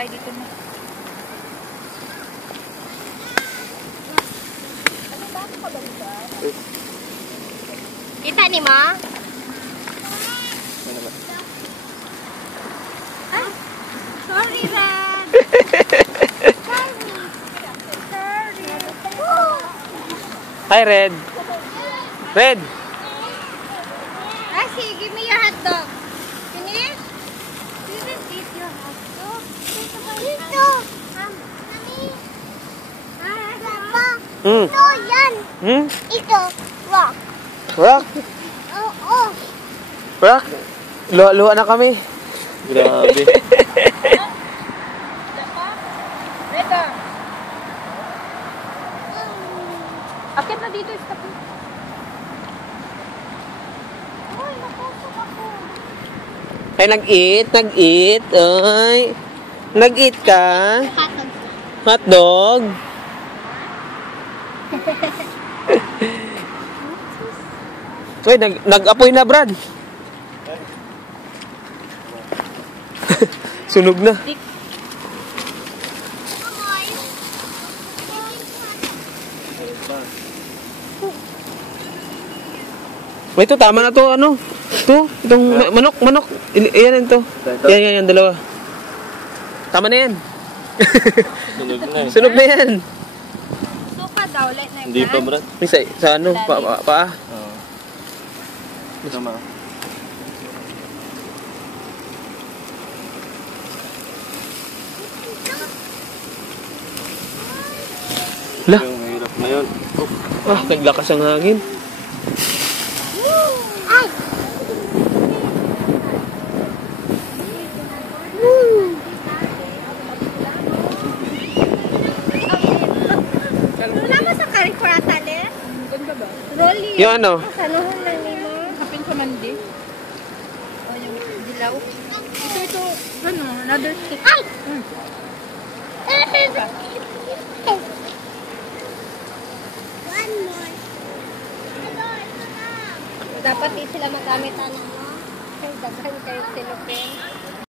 tayo dito na. Ano ba? Ano ka ba dito? Kita ni Ma? Ano ba? Ah, sorry, Red. Hi, Red. Red. Asi, give me your hot dog. Finish? You will eat your hot dog. Dito. Mami. Papa. Ito, yan. Ito. Rock. Rock? Oo. Rock? Luha na kami. Grabe. Reda. Akit na dito. Stop. Ay, napasok ako. Ay, nag-eat. Ay. Nag-eat ka? Hotdog. Uy, nag-apoy na, Brad. Sunog na. Wait, ito tama na to, ano? Itong manok. Yan to. Yan, dalawa. Tama na yan. Sunog na yan. Suka daw, let na Hindi pa, Brad. Sa ano? Paa? Oo. Tama. Lah. Yung mahirap na yun. Naglakas ang hangin. Ay! Wala mo sa Cariforata, le? Ganda ba? Rolly. Yung ano? Sanuhon lang ni mo. Kapin sa mandi. O, yung dilaw. Ito. Ano? Another stick. Ay! One more. Dapat di sila magamit ano mo. Kaya daghan kayo silupin.